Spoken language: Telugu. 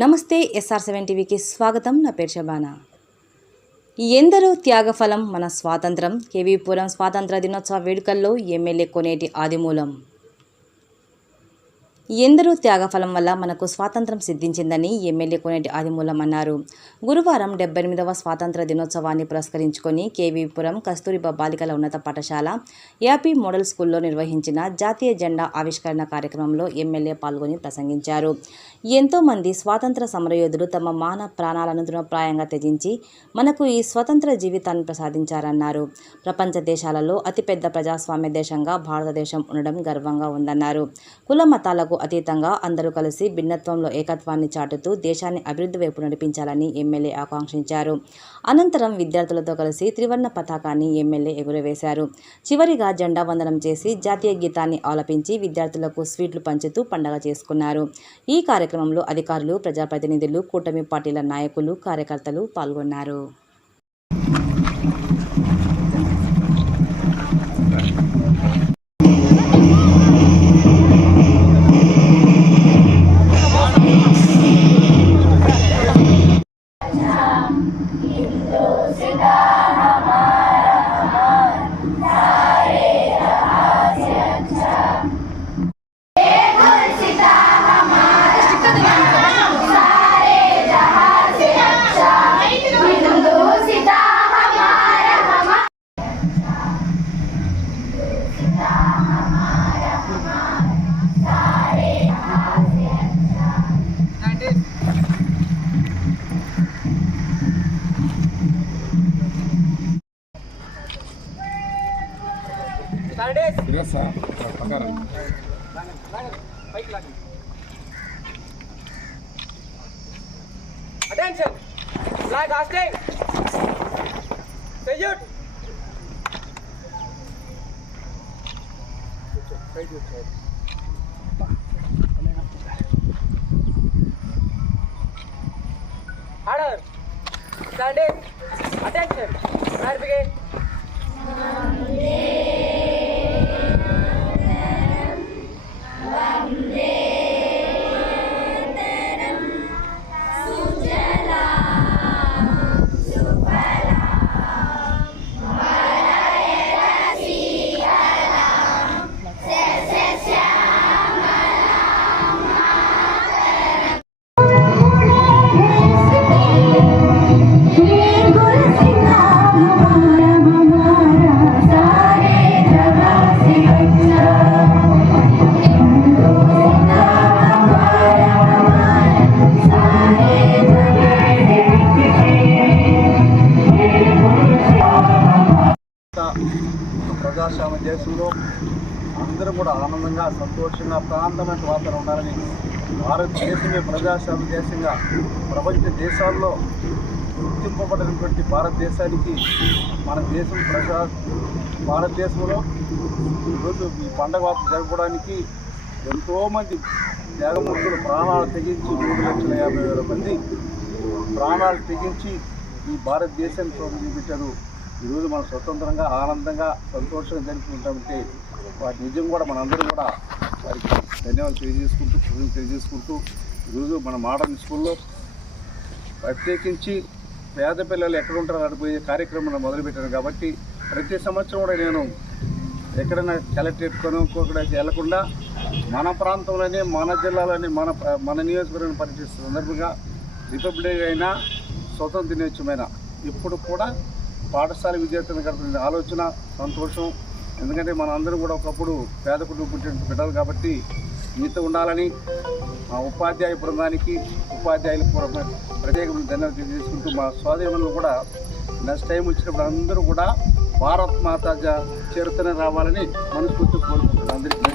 నమస్తే ఎస్ఆర్ సెవెన్ టీవీకి స్వాగతం. నా పేరు షబానా ఎందరో త్యాగఫలం మన స్వాతంత్రం. కేవీపురం స్వాతంత్ర దినోత్సవ వేడుకల్లో ఎమ్మెల్యే కొనేటి ఆదిమూలం. ఎందరో త్యాగఫలం వల్ల మనకు స్వాతంత్రం సిద్ధించిందని ఎమ్మెల్యే కోనేటి ఆదిమూలం అన్నారు. గురువారం డెబ్బై ఎనిమిదవ స్వాతంత్ర దినోత్సవాన్ని పురస్కరించుకొని కేవీపురం కస్తూరిబా బాలికల ఉన్నత పాఠశాల యాపీ మోడల్ స్కూల్లో నిర్వహించిన జాతీయ జెండా ఆవిష్కరణ కార్యక్రమంలో ఎమ్మెల్యే పాల్గొని ప్రసంగించారు. ఎంతోమంది స్వాతంత్ర సమరయోధులు తమ మాన ప్రాణాలను తృణప్రాయంగా త్యజించి మనకు ఈ స్వతంత్ర జీవితాన్ని ప్రసాదించారన్నారు. ప్రపంచ దేశాలలో అతిపెద్ద ప్రజాస్వామ్య దేశంగా భారతదేశం ఉండడం గర్వంగా ఉందన్నారు. కుల మతాలకు అతీతంగా అందరూ కలిసి భిన్నత్వంలో ఏకత్వాన్ని చాటుతూ దేశాన్ని అభివృద్ధి వైపు నడిపించాలని ఎమ్మెల్యే ఆకాంక్షించారు. అనంతరం విద్యార్థులతో కలిసి త్రివర్ణ పతాకాన్ని ఎమ్మెల్యే ఎగురవేశారు. చివరిగా జెండా వందనం చేసి జాతీయ గీతాన్ని ఆలపించి విద్యార్థులకు స్వీట్లు పంచుతూ పండగ చేసుకున్నారు. ఈ కార్యక్రమంలో అధికారులు ప్రజాప్రతినిధులు కూటమి పార్టీల నాయకులు కార్యకర్తలు పాల్గొన్నారు. Criança, pra caralho. Attention! Flag hosting! Salute! Salute, salute. Order! Standing! Attention! Fire brigade! Amen. అందరూ కూడా ఆనందంగా సంతోషంగా ప్రాంతమైన వాతావరణం ఉండాలని భారతదేశమే ప్రజాస్వామ్య దేశంగా ప్రపంచ దేశాల్లో గుర్తింపబడినటువంటి భారతదేశానికి మన దేశం ప్రజా భారతదేశంలో ఈరోజు ఈ పండగ వార్త జరపడానికి ఎంతోమంది త్యాగమూర్తులు ప్రాణాలు తెగించి మూడు లక్షల యాభై వేల మంది ప్రాణాలు తెగించి ఈ భారతదేశాన్ని చూపించారు ఈరోజు మనం స్వతంత్రంగా ఆనందంగా సంతోషంగా జరుపుకుంటామంటే వాటి నిజం కూడా మనందరం కూడా వారికి ధన్యవాదాలు తెలియజేసుకుంటూ కృతజ్ఞతలు తెలియజేసుకుంటూ ఈరోజు మన మోడర్న్ స్కూల్లో ప్రత్యేకించి పేద పిల్లలు ఎక్కడ ఉంటారో అడిపోయే కార్యక్రమం మొదలుపెట్టాను కాబట్టి ప్రతి సంవత్సరం కూడా నేను ఎక్కడైనా కలెక్టరేట్ కొనుక్కోకుండా వెళ్ళకుండా మన ప్రాంతంలోనే మన జిల్లాలోనే మన మన నియోజకవర్గం పర్యటిస్తున్న సందర్భంగా రిపబ్లిక్ డే అయినా స్వతంత్ర దినోత్సవమైనా ఇప్పుడు కూడా పాఠశాల విద్యార్థులను గడిపిన ఆలోచన సంతోషం ఎందుకంటే మన అందరం కూడా ఒకప్పుడు పేద కుటుంబం పుట్టిన బిడ్డలు కాబట్టి మీతో ఉండాలని మా ఉపాధ్యాయ బృందానికి ఉపాధ్యాయుల కూడా ప్రత్యేకమైన ధన్యవాదాలు తెలియజేసుకుంటూ మా సోదరులను కూడా నెక్స్ట్ టైం వచ్చినప్పుడు అందరూ కూడా భారత్ మాత జ- రావాలని మనస్ఫూర్తి కోరుకుంటున్నాను